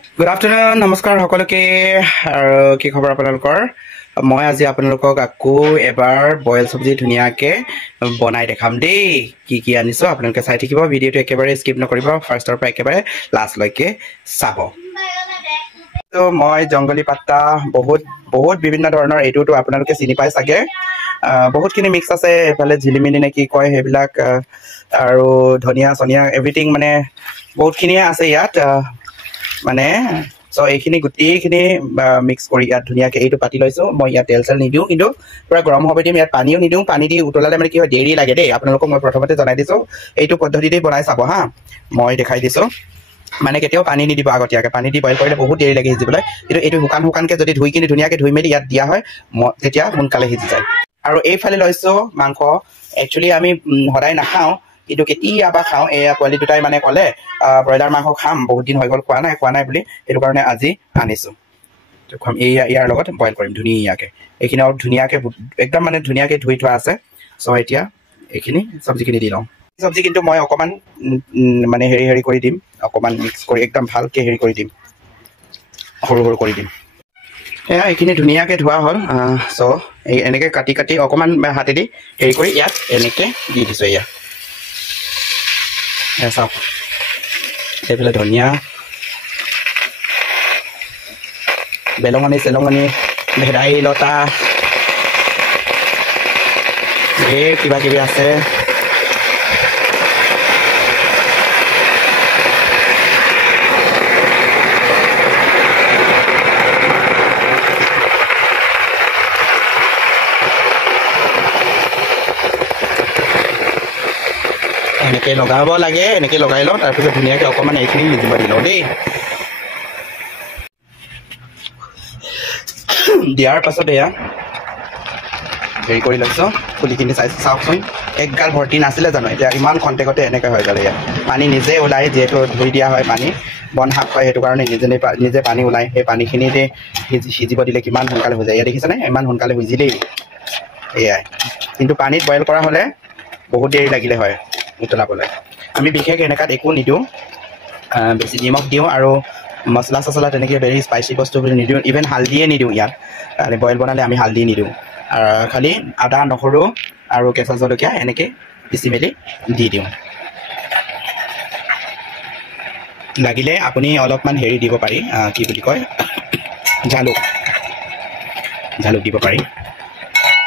Good afternoon, নমস্কাৰ সকলোকে আৰু কি খবৰ আপোনালোকৰ মই আজি আপোনালোকক আকৌ এবাৰ বয়েল সবজি ধুনিয়াকে বনাই দেখাম দেই কি কি আনিছো আপোনালোকে চাই থাকিব ভিডিওটো একেবাৰে স্কিপ নকৰিব ফাৰ্ষ্টৰ পৰা একেবাৰে লাষ্ট লৈকে চাব তো মই জংগলী পাত্তা বহুত বিভিন্ন ধৰণৰ এটোটো আপোনালোকে চিনি পাই সাগে বহুতখিনি মিক্স আছে এফালে ঝিলিমিলি নে কি কয় হেবিলাক আৰু ধনিয়া সনিয়া এভৰিথিং মানে বহুতখিনি আছে ইয়াত মানে সো এইখিনি গুটিখিনি মিক্স কৰি ইয়াত ধুনিয়াকে এইটো পাতি লৈছো মই ইয়াত তেল চেল নিদিও কিন্তু পুৰা গৰম হ'ব দিম ইয়াত পানীও নিদিও পানী দি উতলালে মানে কি হয় দেৰি লাগে দেই আপোনালোকক মই প্ৰথমতে জনাই দিছো এইটো পদ্ধতিতে বনাই চাব হা মই দেখাই দিছো মানে কেতিয়াও পানী নিদিব আগতীয়াকে পানী দি বইল কৰিলে বহুত দেৰি লাগে সিজিবলৈ কিন্তু এইটো হুকানকে যদি ধুই কিনি ধুনিয়াকে ধুই মেলি ইয়াত দিয়া হয় তেতিয়া সোনকালে সিজি যায় আৰু এইফালে লৈছো মাংস একচুয়ালি আমি হৰাই নাখাও কিন্তু কেতিয়াবা খাওঁ এয়া পোৱালি দুটাই মানে ক'লে ব্ৰইলাৰ মাংস খাম বহুত দিন হৈ গ'ল খোৱা নাই বুলি এইটো কাৰণে আজি আনিছো তো খাম ইয়াৰ লগত বইল কৰিম ধুনিয়াকে এইখিনি আৰু ধুনিয়াকে একদম মানে ধুনিয়াকে ধুই থোৱা আছে সো এতিয়া এইখিনি সবজিখিনি দি লওঁ সবজি কিন্তু মই অকমান মানে হেৰি কৰি দিম অকমান মিক্স কৰি একদম ভালকে হেৰি কৰি দিম সৰু কৰি দিম এয়া এইখিনি ধুনিয়াকে ধোৱা হ'ল সো এই এনেকে কাটি অকমান হাতেদি হেৰি কৰি ইয়াত এনেকে দি দিছো ইয়া ऐसा এইফালে ধনিয়া বেলঙনি চেলঙনি ভেদাইলতা এই কিবা কিবি আছে এনেকে লগাব লাগে এনেকে লগাই লওঁ তাৰপিছত ধুনিয়াকে অকমান এইখিনি নিদিব দিলো দেই দিয়াৰ পাছত এয়া হেৰি কৰি লৈছো ফুলিখিনি চাওকচোন একগাল ভৰ্তি নাছিলে জানো এতিয়া ইমান কণ্টেকতে এনেকে হৈ গ'ল ইয়াত পানী নিজে ওলাই যিহেতু ধুই দিয়া হয় পানী বন শাক হয় সেইটো কাৰণে নিজে পানী ওলাই সেই পানীখিনিতে সিজিব দিলে কিমান সোনকালে হৈ যায় ইয়াত দেখিছেনে ইমান সোনকালে সিজিলেই এয়াই কিন্তু পানীত বইল কৰা হ'লে বহুত দেৰি লাগিলে হয় উতলাবলৈ আমি বিশেষ এনেকাত একো নিদিওঁ বেছি নিমখ দিওঁ আৰু মছলা চছলা তেনেকৈ ভেৰি স্পাইচি বস্তুবোৰ নিদিওঁ ইভেন হালধিয়ে নিদিওঁ ইয়াত বইল বনালে আমি হালধি নিদিওঁ খালি আদা নহৰু আৰু কেঁচা জলকীয়া এনেকৈ পিচি মেলি দি দিওঁ লাগিলে আপুনি অলপমান হেৰি দিব পাৰি কি বুলি কয় জালুক দিব পাৰি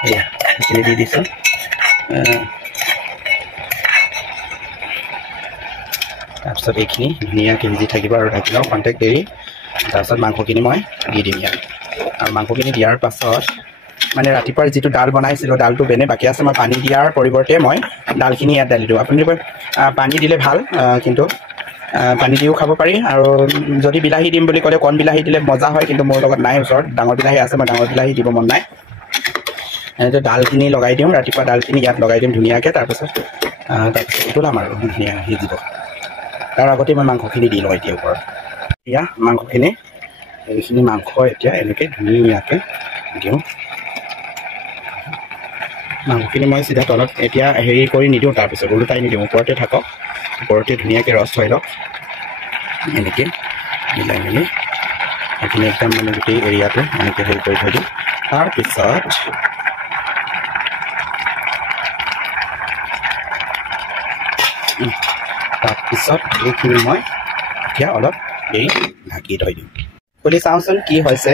এয়া এইখিনি দি দিছোঁ তাৰপিছত এইখিনি ধুনীয়াকৈ সিজি থাকিব আৰু ঢাকি লওঁ কণ্টেক্ট দেৰি তাৰপিছত মাংসখিনি মই দি দিম ইয়াত আৰু মাংসখিনি দিয়াৰ পাছত মানে ৰাতিপুৱাৰ যিটো ডাল বনাইছিলোঁ ডালটো বেনে বাকী আছে মই পানী দিয়াৰ পৰিৱৰ্তে মই ডালখিনি ইয়াত ঢালি দিওঁ আপুনি পানী দিলে ভাল কিন্তু পানী দিও খাব পাৰি আৰু যদি বিলাহী দিম বুলি ক'লে কণ বিলাহী দিলে মজা হয় কিন্তু মোৰ লগত নাই ওচৰত ডাঙৰ বিলাহী আছে মই ডাঙৰ বিলাহী দিব মন নাই এনেকৈ ডালখিনি লগাই দিওঁ ৰাতিপুৱা ডালখিনি ইয়াত লগাই দিম ধুনীয়াকৈ তাৰপিছত উতলাম আৰু ধুনীয়া সিজিব তাৰ আগতে মই মাংসখিনি দি লওঁ এতিয়া ওপৰত এতিয়া মাংসখিনি এইখিনি মাংস এতিয়া এনেকৈ ধুনীয়াকৈ দিওঁ মাংসখিনি মই চিধা তলত এতিয়া হেৰি কৰি নিদিওঁ তাৰপিছত ওলোটাই নিদিওঁ ওপৰতে থাকক ওপৰতে ধুনীয়াকৈ ৰস থৈ লওক এনেকৈ মিলাই মেলি সেইখিনি একদম মানে গোটেই এৰিয়াটো এনেকৈ হেৰি কৰি থৈ দিওঁ তাৰপিছত এইখিনি মই এতিয়া অলপ দেৰি ঢাকি থৈ দিওঁ খুলি চাওঁচোন কি হৈছে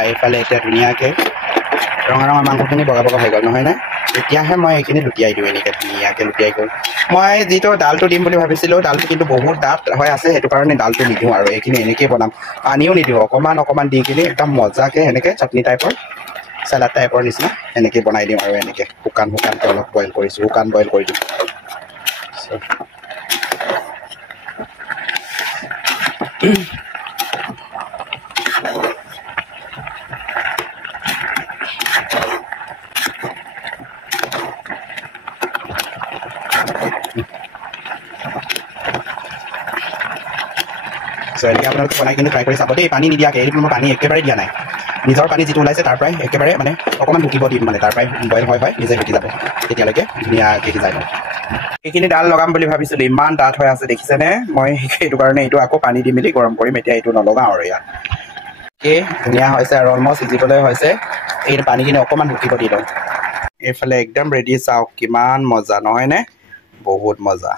এইফালে এতিয়া ধুনীয়াকৈ ৰঙা মাংসখিনি বগা হৈ গ'ল নহয় নে এতিয়াহে মই এইখিনি লুটিয়াই দিওঁ এনেকৈ ধুনীয়াকৈ লুটিয়াই গ'ল মই যিটো ডালটো দিম বুলি ভাবিছিলোঁ ডালটো কিন্তু বহুত ডাঠ হৈ আছে সেইটো কাৰণে ডালটো নিদিওঁ আৰু এইখিনি এনেকৈ বনাম পানীও নিদিওঁ অকণমান দি কিনি একদম মজাকৈ এনেকৈ চাটনি টাইপৰ চালাড টাইপৰ নিচিনা এনেকৈ বনাই দিওঁ আৰু এনেকৈ শুকানকৈ অলপ বইল কৰিছোঁ শুকান বইল কৰি দিওঁ এনেকৈ আপোনালোকে বনাই কিন্তু ট্ৰাই কৰি চাব দেই পানী নিদিয়াকৈ এইটো মই পানী একেবাৰে দিয়া নাই নিজৰ পানী যিটো ওলাইছে তাৰ পৰাই একেবাৰে মানে অকণমান ঢুকিব দিম মানে তাৰ পৰাই বইল হয় নিজে ঢুকি যাব তেতিয়ালৈকে ধুনীয়াকৈ সিজাই লওঁ এইখিনি ডাল লগাম বুলি ভাবিছিলোঁ, ইমান ডাঠ হৈ আছে দেখিছেনে? মই সেইটো কাৰণে এইটো আকৌ পানী দি মেলি গৰম কৰিম, এতিয়া এইটো নলগাওঁ আৰু ইয়াত। ধুনীয়া হৈছে আৰু অলমষ্ট সিজিবলৈ হৈছে। এই পানীখিনি অকণমান ঢুকিব দি লওঁ। এইফালে একদম ৰেডি, চাওক কিমান মজা নহয়নে? বহুত মজা।